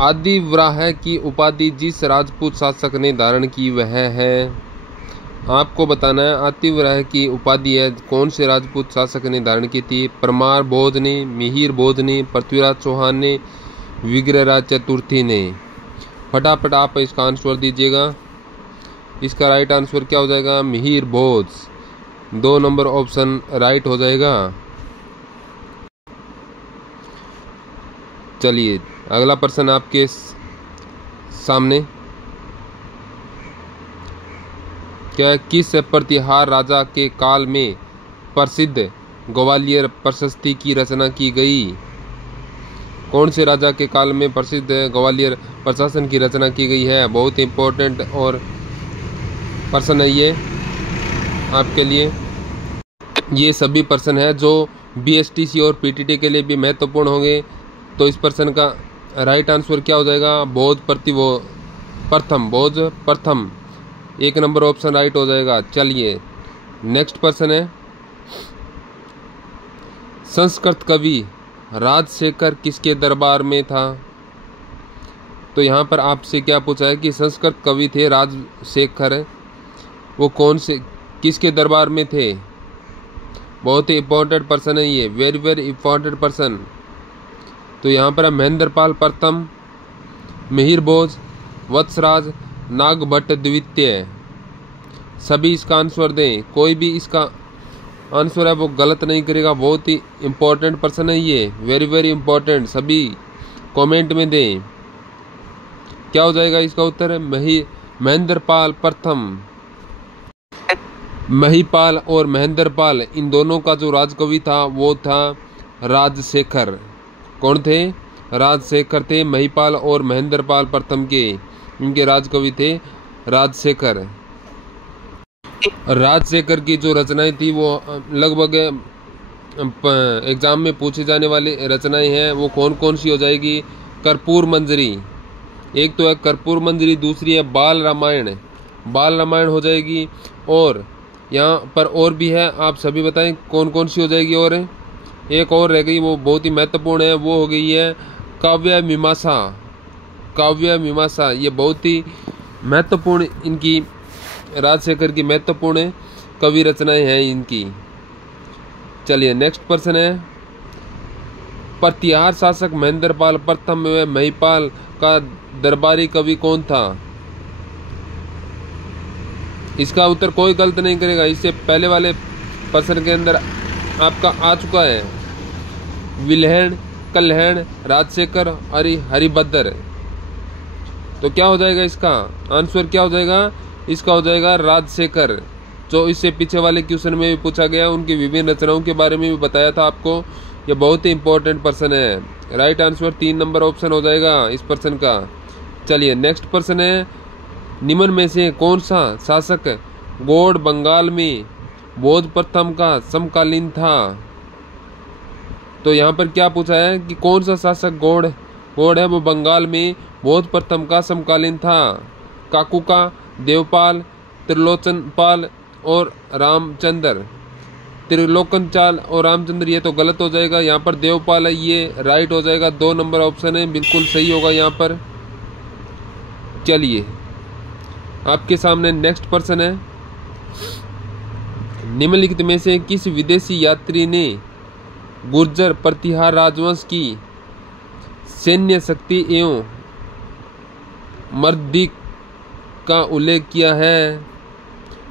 आदिव्राह की उपाधि जिस राजपूत शासक ने धारण की वह है। आपको बताना है आदिव्राह की उपाधि है कौन से राजपूत शासक ने धारण की थी। परमार भोज ने, मिहिर भोज ने, पृथ्वीराज चौहान ने, विग्रहराज चतुर्थी ने। फटाफट आप इसका आंसर दीजिएगा। इसका राइट आंसर क्या हो जाएगा? मिहिर भोज। 2 नंबर ऑप्शन राइट हो जाएगा। चलिए अगला प्रश्न आपके सामने क्या है? किस प्रतिहार राजा के काल में प्रसिद्ध ग्वालियर प्रशस्ति की रचना की गई? कौन से राजा के काल में प्रसिद्ध ग्वालियर प्रशासन की रचना की गई है? बहुत इंपॉर्टेंट और प्रश्न है ये आपके लिए। ये सभी प्रश्न है जो BSTC और PTT के लिए भी महत्वपूर्ण होंगे। तो इस प्रश्न का राइट आंसर क्या हो जाएगा? भोज प्रथम। 1 नंबर ऑप्शन राइट हो जाएगा। चलिए नेक्स्ट प्रश्न है, संस्कृत कवि राजशेखर किसके दरबार में था? तो यहाँ पर आपसे क्या पूछा है कि संस्कृत कवि थे राजशेखर, वो कौन से किसके दरबार में थे? बहुत ही इंपॉर्टेंट प्रश्न है ये, वेरी वेरी इंपॉर्टेंट प्रश्न। तो यहाँ पर महेंद्रपाल प्रथम, मिहिर भोज, वत्सराज, नागभट्ट द्वितीय। सभी इसका आंसर दें। कोई भी इसका आंसर है वो गलत नहीं करेगा। बहुत ही इंपॉर्टेंट प्रश्न है ये, वेरी वेरी इंपॉर्टेंट। सभी कमेंट में दें। क्या हो जाएगा इसका उत्तर? महेंद्रपाल प्रथम। महिपाल और महेंद्रपाल इन दोनों का जो राजकवि था वो था राजशेखर। कौन थे? राजशेखर थे। महिपाल और महेंद्रपाल प्रथम के इनके राजकवि थे राजशेखर। राजशेखर की जो रचनाएं थी वो लगभग एग्जाम में पूछी जाने वाली रचनाएं हैं। वो कौन कौन सी हो जाएगी? कर्पूर मंजरी, एक तो है कर्पूर मंजरी, दूसरी है बाल रामायण हो जाएगी। और यहाँ पर और भी है, आप सभी बताएं कौन कौन सी हो जाएगी। और एक और रह गई, वो बहुत ही महत्वपूर्ण है, वो हो गई है काव्य मीमांसा। ये बहुत ही महत्वपूर्ण इनकी राजशेखर की महत्वपूर्ण कवि रचनाएं हैं इनकी। चलिए नेक्स्ट प्रश्न है, प्रतिहार शासक महेंद्रपाल प्रथम में महिपाल का दरबारी कवि कौन था? इसका उत्तर कोई गलत नहीं करेगा। इससे पहले वाले प्रश्न के अंदर आपका आ चुका है। विल्हेण, कल्हेण, राजशेखर, हरिभद्र। तो क्या हो जाएगा इसका आंसर? क्या हो जाएगा? इसका हो जाएगा राजशेखर। जो इससे पीछे वाले क्वेश्चन में भी पूछा गया, उनकी विभिन्न रचनाओं के बारे में भी बताया था आपको। ये बहुत ही इंपॉर्टेंट प्रश्न है। राइट आंसर 3 नंबर ऑप्शन हो जाएगा इस प्रश्न का। चलिए नेक्स्ट प्रश्न है, निम्न में से कौन सा शासक गौड़ बंगाल में भोज प्रथम का समकालीन था? तो यहाँ पर क्या पूछा है कि कौन सा शासक गौड़ है वो बंगाल में भोज प्रथम का समकालीन था? काकुका, देवपाल, त्रिलोचनपाल और रामचंद्र। त्रिलोकनचाल और रामचंद्र ये तो गलत हो जाएगा। यहाँ पर देवपाल है, ये राइट हो जाएगा। 2 नंबर ऑप्शन है, बिल्कुल सही होगा यहाँ पर। चलिए आपके सामने नेक्स्ट प्रश्न है, निम्नलिखित में से किस विदेशी यात्री ने गुर्जर प्रतिहार राजवंश की सैन्य शक्ति एवं मर्दी का उल्लेख किया है?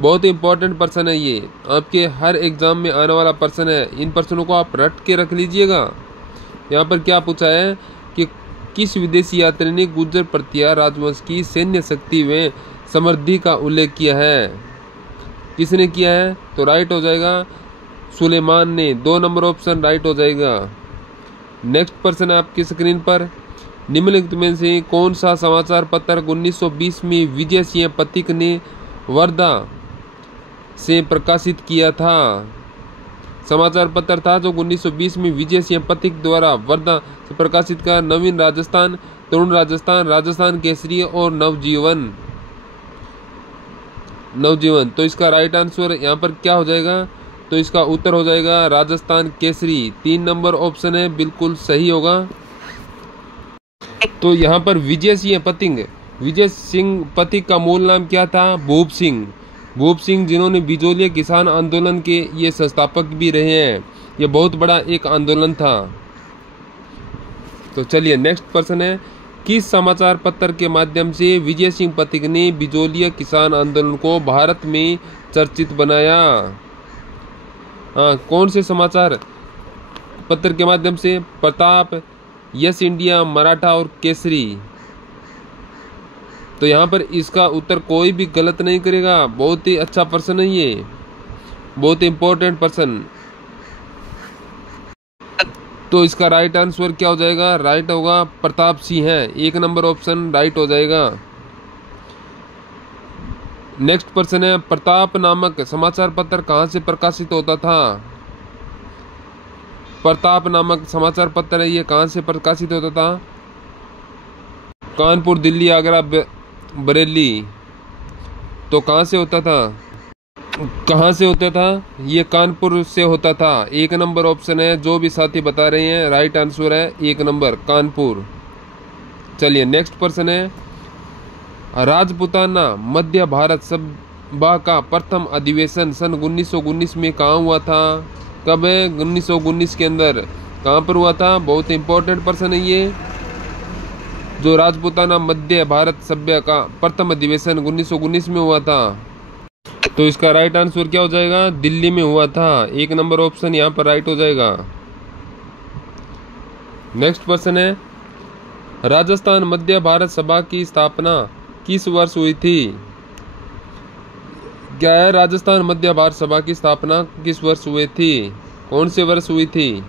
बहुत इंपॉर्टेंट प्रश्न है ये, आपके हर एग्जाम में आने वाला प्रश्न है। इन प्रश्नों को आप रट के रख लीजिएगा। यहाँ पर क्या पूछा है कि किस विदेशी यात्री ने गुर्जर प्रतिहार राजवंश की सैन्य शक्ति व समृद्धि का उल्लेख किया है? किसने किया है? तो राइट हो जाएगा सुलेमान ने। 2 नंबर ऑप्शन राइट हो जाएगा। नेक्स्ट प्रश्न है आपकी स्क्रीन पर, निम्नलिखित में से कौन सा समाचार पत्र 1920 में विजय सिंह पथिक ने वर्धा से प्रकाशित किया था? समाचार पत्र था जो 1920 में विजय सिंह पथिक द्वारा वर्धा से प्रकाशित का नवीन राजस्थान, तरुण राजस्थान, राजस्थान केसरी और नवजीवन। तो इसका राइट आंसर यहाँ पर क्या हो जाएगा? तो इसका उत्तर हो जाएगा राजस्थान केसरी। 3 नंबर ऑप्शन है, बिल्कुल सही होगा। तो यहाँ पर विजय सिंह पथिक का मूल नाम क्या था? भूप सिंह जिन्होंने बिजोलिया किसान आंदोलन के ये संस्थापक भी रहे हैं। ये बहुत बड़ा एक आंदोलन था। तो चलिए नेक्स्ट प्रश्न है, किस समाचार पत्र के माध्यम से विजय सिंह पथिक ने बिजोलिया किसान आंदोलन को भारत में चर्चित बनाया? कौन से समाचार पत्र के माध्यम से? प्रताप, यस इंडिया, मराठा और केसरी। तो यहाँ पर इसका उत्तर कोई भी गलत नहीं करेगा। बहुत ही अच्छा प्रश्न है ये, बहुत ही इंपॉर्टेंट प्रश्न। तो इसका राइट आंसर क्या हो जाएगा? राइट होगा प्रताप सिंह है। 1 नंबर ऑप्शन राइट हो जाएगा। नेक्स्ट प्रश्न है, प्रताप नामक समाचार पत्र कहाँ से प्रकाशित होता था? प्रताप नामक समाचार पत्र है, ये कहाँ से प्रकाशित होता था? कानपुर, दिल्ली, आगरा, बरेली। तो कहाँ से होता था? ये कानपुर से होता था। 1 नंबर ऑप्शन है, जो भी साथी बता रहे हैं राइट आंसर है 1 नंबर कानपुर। चलिए नेक्स्ट प्रश्न है, राजपूताना मध्य भारत सभा का प्रथम अधिवेशन सन 1919 में कहाँ हुआ था? कब है? 1919 के अंदर कहाँ पर हुआ था? बहुत इंपॉर्टेंट प्रश्न है ये। जो राजपूताना मध्य भारत सभा का प्रथम अधिवेशन 1919 में हुआ था। तो इसका राइट आंसर क्या हो जाएगा? दिल्ली में हुआ था। 1 नंबर ऑप्शन यहाँ पर राइट हो जाएगा। नेक्स्ट प्रश्न है, राजस्थान मध्य भारत सभा की स्थापना किस वर्ष हुई थी? क्या है? राजस्थान मध्य भारत सभा की स्थापना किस वर्ष हुई थी? कौन से वर्ष हुई थी?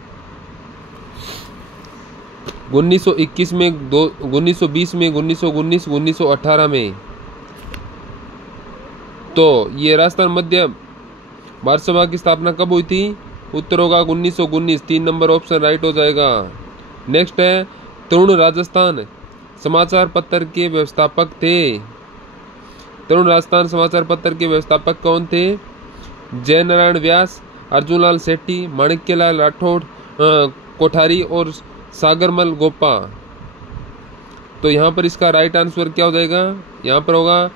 1921 में, 1920 में, 1919, 1918 में। तो ये राजस्थान मध्य भारत सभा की स्थापना कब हुई थी? उत्तर होगा 1919। 3 नंबर ऑप्शन राइट हो जाएगा। नेक्स्ट है, तरुण राजस्थान समाचार पत्र के व्यवस्थापक थे। तरुण राजस्थान समाचार पत्र के व्यवस्थापक कौन थे? जयनारायण व्यास, अर्जुनलाल सेठी, माणिक्यलाल राठौड़ कोठारी और सागरमल गोपा। तो यहाँ पर इसका राइट आंसर क्या हो जाएगा? यहाँ पर होगा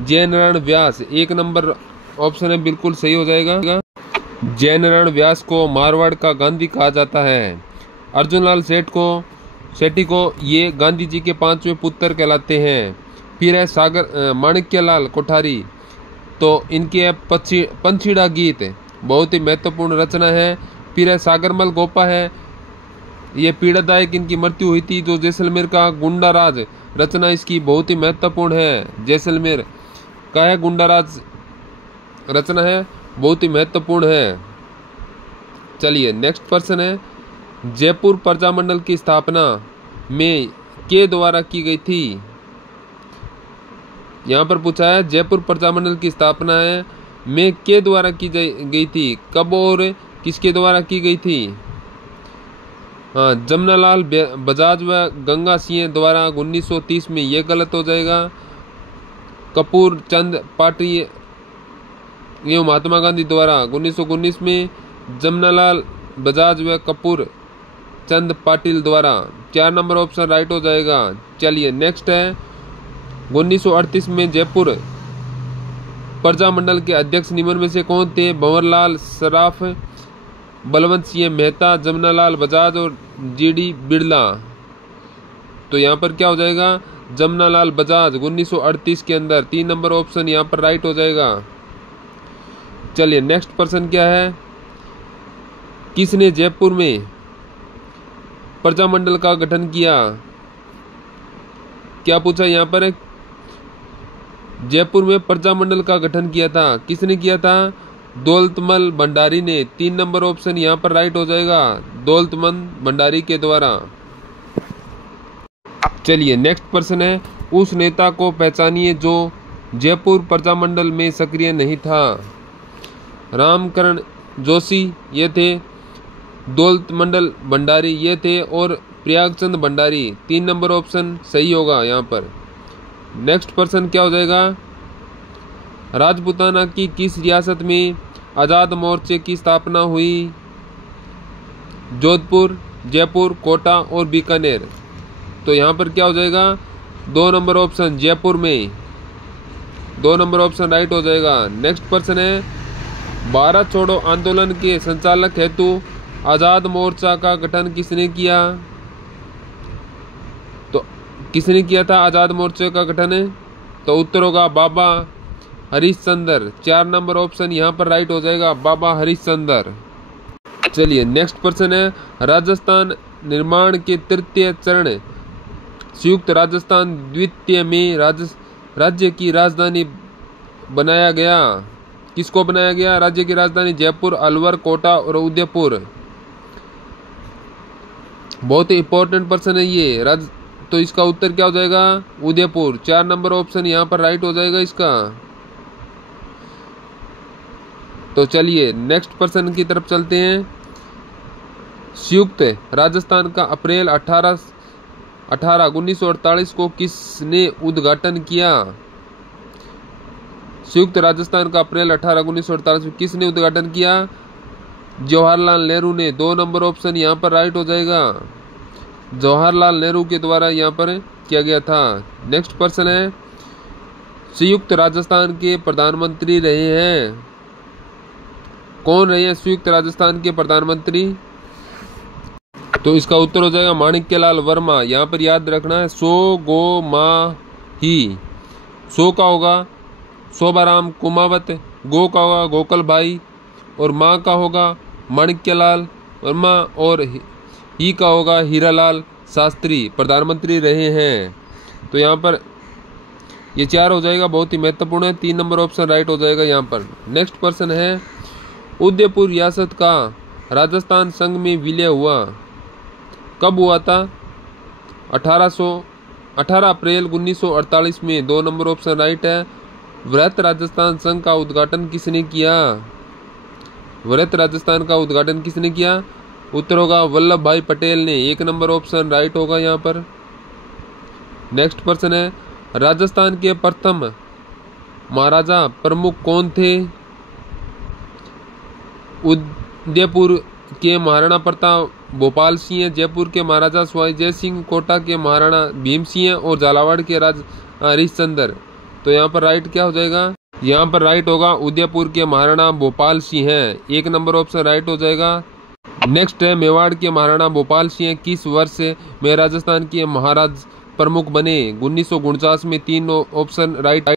जयनारायण व्यास। 1 नंबर ऑप्शन है, बिल्कुल सही हो जाएगा। जयनारायण व्यास को मारवाड़ का गांधी कहा जाता है। अर्जुनलाल सेठी को ये गांधी जी के 5वें पुत्र कहलाते हैं। फिर है माणिक्यलाल कोठारी, तो इनके पंछीड़ा गीत बहुत ही महत्वपूर्ण रचना है। फिर है सागरमल गोपा है, ये पीड़ादायक इनकी मृत्यु हुई थी। जो जैसलमेर का गुंडा राज रचना इसकी बहुत ही महत्वपूर्ण है। जैसलमेर का है गुंडा राज रचना है, बहुत ही महत्वपूर्ण है। चलिए नेक्स्ट प्रश्न है, जयपुर प्रजामंडल की स्थापना में के द्वारा की गई थी? यहाँ पर पूछा है जयपुर प्रजामंडल की स्थापना है में के द्वारा की गई थी? कब और किसके द्वारा की गई थी? हाँ, जमनालाल बजाज व गंगा सिंह द्वारा 1930 में। ये गलत हो जाएगा। कपूर चंद पाटिल एवं महात्मा गांधी द्वारा 1919 में। जमनालाल बजाज व कपूर चंद पाटिल द्वारा। 4 नंबर ऑप्शन राइट हो जाएगा। चलिए नेक्स्ट है, 1938 में जयपुर प्रजामंडल के अध्यक्ष निम्न में से कौन थे? भंवरलाल सराफ, बलवंत सिंह मेहता, जमनालाल बजाज और जीडी बिड़ला। तो यहाँ पर क्या हो जाएगा? जमनालाल बजाज 1938 के अंदर। 3 नंबर ऑप्शन यहाँ पर राइट हो जाएगा। चलिए नेक्स्ट प्रश्न क्या है, किसने जयपुर में प्रजामंडल का गठन किया? क्या पूछा यहाँ पर? जयपुर में प्रजामंडल का गठन किया था। किसने किया था? दौलतमल भंडारी ने। 3 नंबर ऑप्शन यहाँ पर राइट हो जाएगा, दौलतमल भंडारी के द्वारा। चलिए नेक्स्ट प्रश्न है, उस नेता को पहचानिए जो जयपुर प्रजामंडल में सक्रिय नहीं था। रामकरण जोशी ये थे, दौलतमल भंडारी ये थे और प्रयागचंद भंडारी। 3 नंबर ऑप्शन सही होगा यहाँ पर। नेक्स्ट प्रश्न क्या हो जाएगा, राजपूताना की किस रियासत में आज़ाद मोर्चे की स्थापना हुई? जोधपुर, जयपुर, कोटा और बीकानेर। तो यहाँ पर क्या हो जाएगा, 2 नंबर ऑप्शन जयपुर में, 2 नंबर ऑप्शन राइट हो जाएगा। नेक्स्ट प्रश्न है, भारत छोड़ो आंदोलन के संचालक हेतु आजाद मोर्चा का गठन किसने किया? तो किसने किया था आजाद मोर्चे का गठन? तो उत्तर होगा बाबा हरिश्चंद्र। 4 नंबर ऑप्शन यहाँ पर राइट हो जाएगा, बाबा हरिश्चंद्र। चलिए नेक्स्ट प्रश्न है, राजस्थान निर्माण के तृतीय चरण संयुक्त राजस्थान द्वितीय में राज्य की राजधानी बनाया गया। किसको बनाया गया? राज्य की राजधानी जयपुर, अलवर, कोटा और उदयपुर। बहुत ही इंपॉर्टेंट प्रश्न है ये। तो इसका उत्तर क्या हो जाएगा? उदयपुर। 4 नंबर ऑप्शन यहाँ पर राइट हो जाएगा इसका। तो चलिए नेक्स्ट प्रश्न की तरफ चलते हैं। संयुक्त राजस्थान का अप्रैल 1948 को किसने उद्घाटन किया? संयुक्त राजस्थान का अप्रैल 1948 में किसने उद्घाटन किया? जवाहरलाल नेहरू ने। 2 नंबर ऑप्शन यहाँ पर राइट हो जाएगा, जवाहरलाल नेहरू के द्वारा यहाँ पर किया गया था। नेक्स्ट प्रश्न है, संयुक्त राजस्थान के प्रधानमंत्री रहे हैं, कौन रहे हैं संयुक्त राजस्थान के प्रधानमंत्री? तो इसका उत्तर हो जाएगा माणिक्यलाल वर्मा। यहाँ पर याद रखना है, सो गो मा ही। सो का होगा शोभाराम कुमावत, गो का होगा गोकल भाई, और माँ का होगा माणिक्यलाल वर्मा, और ही का होगा हीरालाल शास्त्री प्रधानमंत्री रहे हैं। तो यहाँ पर ये 4 हो जाएगा, बहुत ही महत्वपूर्ण है। 3 नंबर ऑप्शन राइट हो जाएगा यहाँ पर। नेक्स्ट प्रश्न है, उदयपुर रियासत का राजस्थान संघ में विलय हुआ कब हुआ था? 18 अप्रैल 1948 में। 2 नंबर ऑप्शन राइट है। वृहत राजस्थान संघ का उद्घाटन किसने किया? वृहत राजस्थान का उद्घाटन किसने किया? उत्तर होगा वल्लभ भाई पटेल ने। 1 नंबर ऑप्शन राइट होगा यहाँ पर। नेक्स्ट प्रश्न है, राजस्थान के प्रथम महाराजा प्रमुख कौन थे? उदयपुर के महाराणा प्रताप भोपाल सिंह, जयपुर के महाराजा सवाई जय सिंह, कोटा के महाराणा भीम सिंह और झालावाड़ के राजा हरिश्चंद्र। तो यहाँ पर राइट क्या हो जाएगा? यहाँ पर राइट होगा उदयपुर के महाराणा भोपाल सिंह है। 1 नंबर ऑप्शन राइट हो जाएगा। नेक्स्ट है, मेवाड़ के महाराणा भोपाल सिंह किस वर्ष में राजस्थान के महाराज प्रमुख बने? 1949 में। 3 ऑप्शन राइट